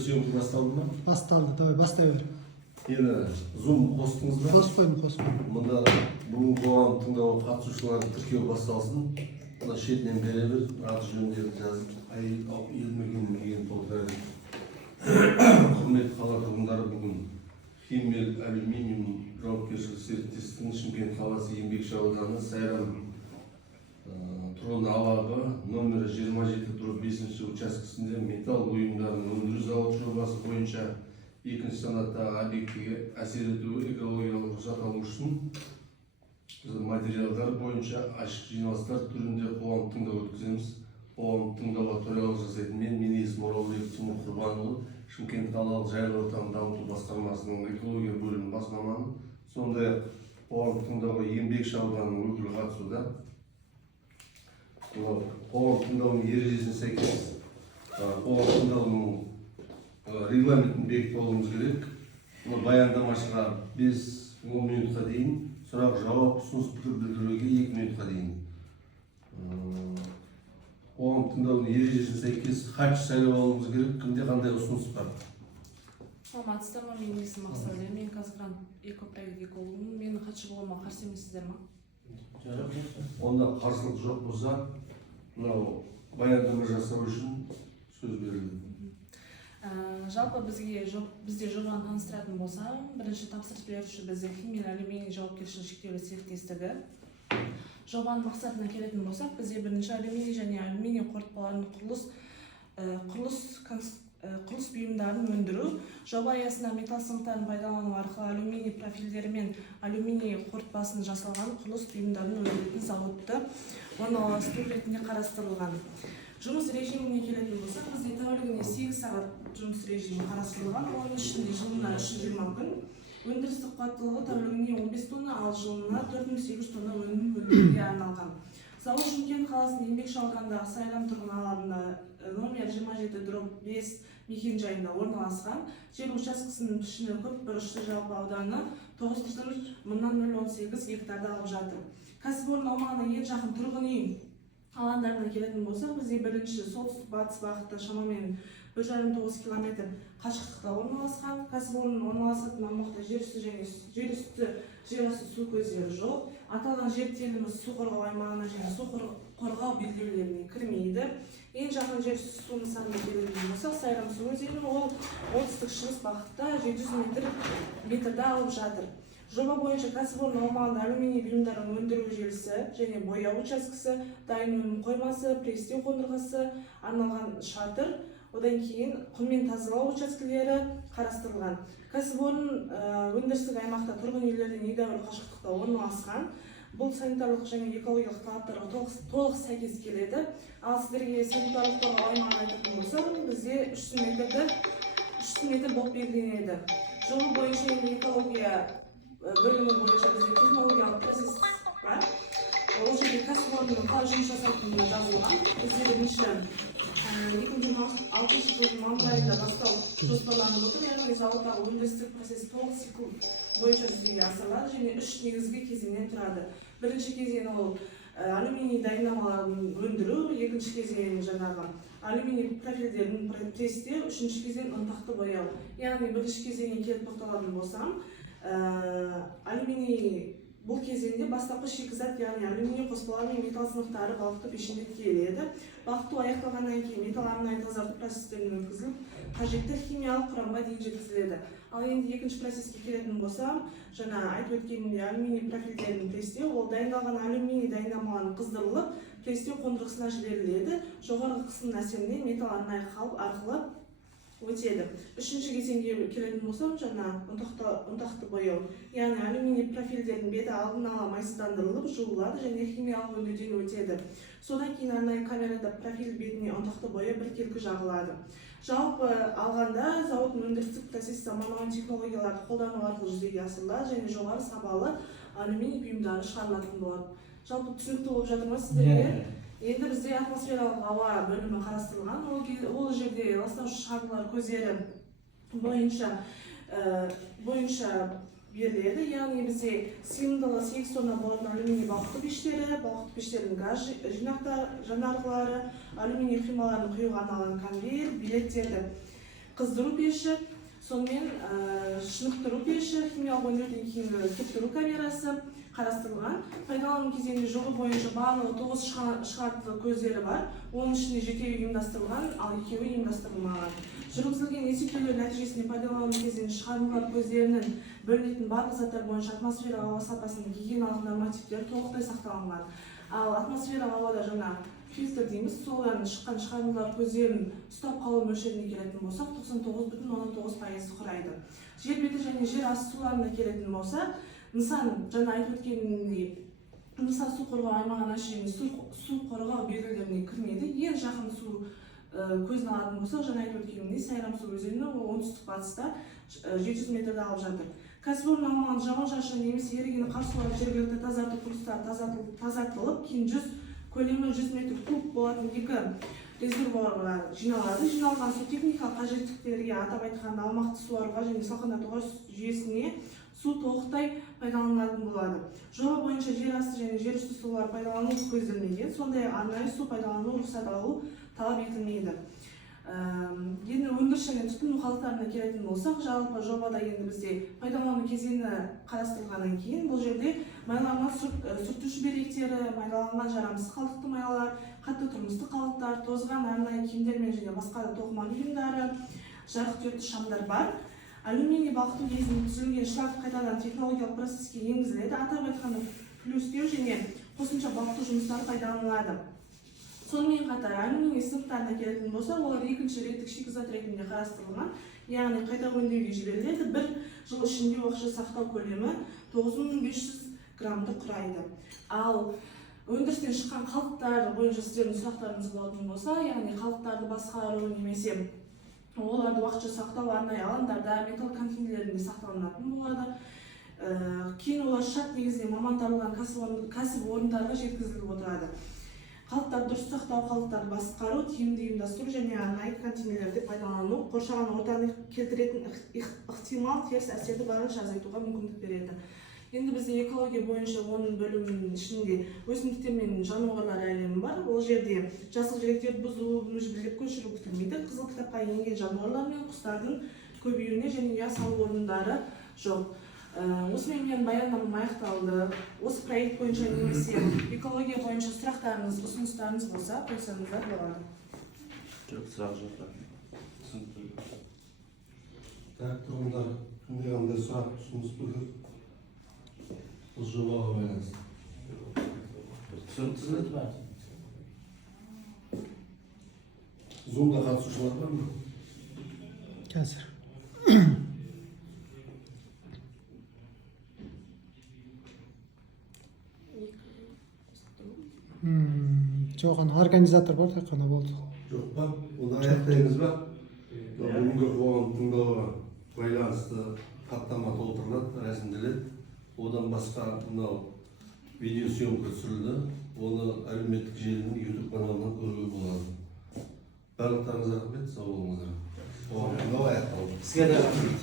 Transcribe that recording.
Съемка басталды ма? Басталды, давай бастай бер. Енді Zoom қостыңыз ба? Қоспаймын. Мұнда бүгін қоғам тыңдауға қатысушылардың тіркеу басталсын. Мұнда шетінен бере бер, аты жөндерін жазып, елмеген толтырады. Құрметті қала тұрғындары, бүгін Химмел алюминиум жауапкершілігі серіктестігінің Шымкент қаласы еңбекші ауданы Сайрам тұрғын алабы номері 27/5 учаскесінде металл бұйымдарын өндіру зауыты жобасы бойынша екінші санаттағы объектіге әсер етуі экологиялық рұқсат алу үшін материалдар бойынша ашық жиналыстар түрінде қоғам тыңдау өткіземіз. Қоғам тыңдауға төрағалық жасайтын мен есімім Оралбек Тимур Құрбанұлы, Шымкент қалалық жайлы ортаны дамыту басқармасының экология бөлімінің бас маманы. Сондай-ақ қоғам тыңдауға еңбекші ауданының өкілі қатысуда. Қоғам тыңдауының ережесіне сәйкес қоғам тыңдауының регламентін бекітіп алуымыз керек. Баяндамашыға 5-10 минутқа дейін, сұрақ жауап ұсыныс пікір білдіруге 2 минутқа дейін. Қоғам тыңдауының ережесіне сәйкес хатшы сайлап алуымыз керек. Кімде қандай ұсыныс бар? Саламатсыздар ма? Менің есімім Мақсауле. Мен Казгрант экопроект экологымын. Мені хатшы болуыма қарсы емессіздер ма? Онда қарсылық жоқ болса, мынау баяндама жасау үшін сөз берілді. Жалпы бізде жобаны таныстыратын болсам, бірінші тапсырыс беруші бізде Химмел алюминий жауапкершілігі шектеулі серіктестігі. Жобаның мақсатына келетін болсақ, бізде бірінші алюминий және алюминий қорытпаларын құрылыс бұйымдарын өндіру. Жоба аясында металл сынықтарын пайдалану арқылы алюминий профильдері мен алюминий қорытпасын жасалған құрылыс бұйымдарын өндіретін зауытты орналастыру ретінде қарастырылған. Жұмыс режиміне келетін болсақ, бізде тәулігіне 8 сағат жұмыс режимі қарастырылған. Оның ішінде жылына 320 күн. Өндірістік қуаттылығы тәулігіне 15 тонна, ал жылына 4800 тонна өнім өндіруге арналған. Зауыт Шымкент қаласының еңбекші ауданындағы Сайрам тұрғын алабында номер 27/5 мекен-жайында орналасқан. Жер учаскесінің пішіні көп бұрышты, жалпы ауданы 9,018 гектарды алып жатыр. Кәсіпорын аумағына ең жақын тұрғын үй алаңдарына келетін болсақ, бізде бірінші солтүстік-батыс бағытта шамамен 1,5 километр қашықтықта орналасқан. Кәсіпорын орналасатын аумақта жер асты су көздері жоқ. Аталған жер телімі су қорғау аймағына және су қорғау белдеулеріне кірмейді. Ең жақын жер су нысанына келетін болсақ, Сайрам су өзені, ол оңтүстік-шығыс бағытта 700 метрді алып жатыр. Жоба бойынша кәсіпорын аумағында алюминий бұйымдарын өндіру желісі және бояу учаскесі, дайын өнім қоймасы, престеу қондырғысы, арналған шатыр, одан кейін құммен тазалау учаскелері қарастырылған. Кәсіпорын өндірістік аймақта тұрғын үйлерден едәуір қашықтықта орналасқан. Бұл санитарлық және экологиялық талаптарға толық сәйкес келеді. Ал сіздерге санитарлық қорғау аймағын айтатын болсақ, бізде 300 метр болып белгіленеді. Жоба бойынша экология бөлімі бойынша бізде технологиялық процесс бар. Ол жерде кәсіпорынның қалай жұмыс жасайтыны жазылған. Бізде бірінші 2026 жылдың мамыр айында бастау жоспарланып отыр. Яғни зауыттағы өндірістік процесс толық цикл бойынша жүзеге асырылады және 3 негізгі кезеңнен тұрады. Бірінші кезең ол алюминий дайындамаларын өндіру, екінші кезең жаңағы алюминий профильдерін пресстеу, үшінші кезең ұнтақты бояу. Яғни бірінші кезеңге келіп тоқталатын болсам, алюминий бұл кезеңде бастапқы шикізат, яғни алюминий қоспалар мен металл сынықтары балқыту пешінде келеді. Балқыту аяқталғаннан кейін металл арнайы тазарту процестерінен өткізіліп, қажетті химиялық құрамға дейін жеткізіледі. Ал енді екінші процеске келетін болсам, жаңа айтып өткенімде алюминий профильдерін престеу, ол дайындалған алюминий дайындамаларын қыздырылып, престеу қондырғысына жіберіледі. Жоғарғы қысым әсерінен металл арнайы қалып арқылы өтеді. Үшінші кезеңге келетін болсам, жаңа ұнтақты бояу. Яғни алюминий профильдердің беті алдын ала майсыздандырылып, жуылады және химиялық өңдеуден өтеді. Содан кейін арнайы камерада профиль бетіне ұнтақты бояу біркелкі жағылады. Жалпы алғанда зауыттың өндірістік процесс заманауи технологияларды қолдану арқылы жүзеге асырылады және жоғары сапалы алюминий бұйымдары шығарылатын болады. Жалпы түсінікті болып жатыр ма сіздерге? Енді бізде атмосфералық ауа бөлімі қарастырылған. Ол жерде ластаушы шығарындылар көздері бойынша беріледі. Яғни бізде сыйымдылығы 8 тонна болатын алюминий балқыту пештерінің газ жанарғылары, алюминий құймаларын құюға арналған конвейер, билеттерді қыздыру пеші, сонымен шынықтыру пеші, химиялық өндіруден кейінгі кептіру камерасы қарастырылған. Пайдалану кезеңінде жоба бойынша барлығы 9 шығарты көздері бар. Оның ішінде жетеуі ұйымдастырылған, ал екеуі ұйымдастырылмаған. Жүргізілген есептеулер нәтижесінде пайдалану кезеңінде шығарындылар көздерінің бөлінетін барлық заттар бойынша атмосфера ауа сапасының гигиеналық нормативтері толықтай сақталынған. Ал атмосфера ауада жаңа фильтр дейміз, солардан шыққан шығарындылар көздерін ұстап қалу мөлшеріне келетін болсақ, 99,19% құрайды. Жер беті және жер асты суларына келетін болсақ, нысан жаңа айтып өткенімдей, нысан су қорғау аймағына және су қорғау белгілеріне кірмейді. Ең жақын су көзін алатын болсақ, жаңа айтып өткенімдей, Сайрамсу өзені оңтүстік батыста 700 метрді алып жатыр. Кәсіпорын аумағында жауын-шашын немесе еріген қар сулары жергілікті тазарту курстары тазартылып, кейін көлемі 100 метр куб болатын 2 резервуарға жиналады. Жиналған су техникалық қажеттіліктерге, атап айтқанда аумақты суаруға және салқындатуға жүйесіне су толықтай пайдаланылатын болады. Жоба бойынша жер асты және жер үсті сулар пайдалану көзделмеген, сондай арнайы су пайдалану рұқсат алу талап етілмейді. Енді өндіріс және тұтыну қалдықтарына келетін болсақ, жалпы жобада енді бізде пайдалану кезеңі қарастырылғаннан кейін бұл жерде майланған сүртуші белектері, майланған жарамсыз қалдықты майлар, қатты тұрмыстық қалдықтар, тозған арнайы киімдермен және басқа да тоқыма бұйымдары, жарықдиодты шамдар бар. Алюминий балқыту кезінде түзілген шлак қайтадан технологиялық процеске енгізіледі. Атап айтқанда плюстеу және қосымша балқыту жұмыстары пайдаланылады. Сонымен қатар алюминий сынықтарына келетін болса, олар екінші реттік шикізат ретінде қарастырылған, яғни қайта өңдеуге жіберіледі. Бір жыл ішінде уақытша сақтау көлемі 9500 граммды құрайды. Ал өндірістен шыққан қалдықтар бойынша сіздердің сұрақтарыңыз болатын болса, яғни қалдықтарды басқару немесе оларды уақытша сақтау арнайы алаңдарда, металл контейнерлерінде сақталынатын болады. Кейін олар шарт негізінде мамандандырылған кәсіпорындарға жеткізіліп отырады. Қалдықтарды дұрыс сақтау, қалдықтарды басқару, тиімді ұйымдастыру және арнайы контейнерлерді пайдалану қоршаған ортаны келтіретін ықтимал теріс әсерді барынша азайтуға мүмкіндік береді. Енді бізде экология бойынша оның бөлімінің ішінде өсімдіктер мен жануарлар әлемі бар. Ол жерде жасыл желектерді бұзу, мүжбілік көшіру күтілмейді. Қызыл кітапқа енген жануарлар мен құстардың көбеюіне және ұя салу орындары жоқ. Осымен менің баяндамам аяқталды. Осы проект бойынша немесе экология бойынша сұрақтарыңыз, ұсыныстарыңыз болса, қойсаңыздар болады. Жоқ, сұрақ жоқ. Тұрғындар, кімде қандай сұрақ ұсыныс білдірді? Бұл жобаға байланысты. Түсініктіңіз бе? Зумда қатысушылар бар ма? Қазір. Жоқ, организатор бар, тек қана болды. Жоқ па? Оны аяқтаймыз ба? Бүгінгі қоғам тыңдауға байланысты хаттама толтырылады, рәсімделеді. Одан басқа мынау видеосъемка түсірілді. Оны әлеуметтік желінің YouTube каналынан көруге болады. Барлықтарыңызға рахмет, сау болыңыздар. Қоғам тыңдау аяқталды.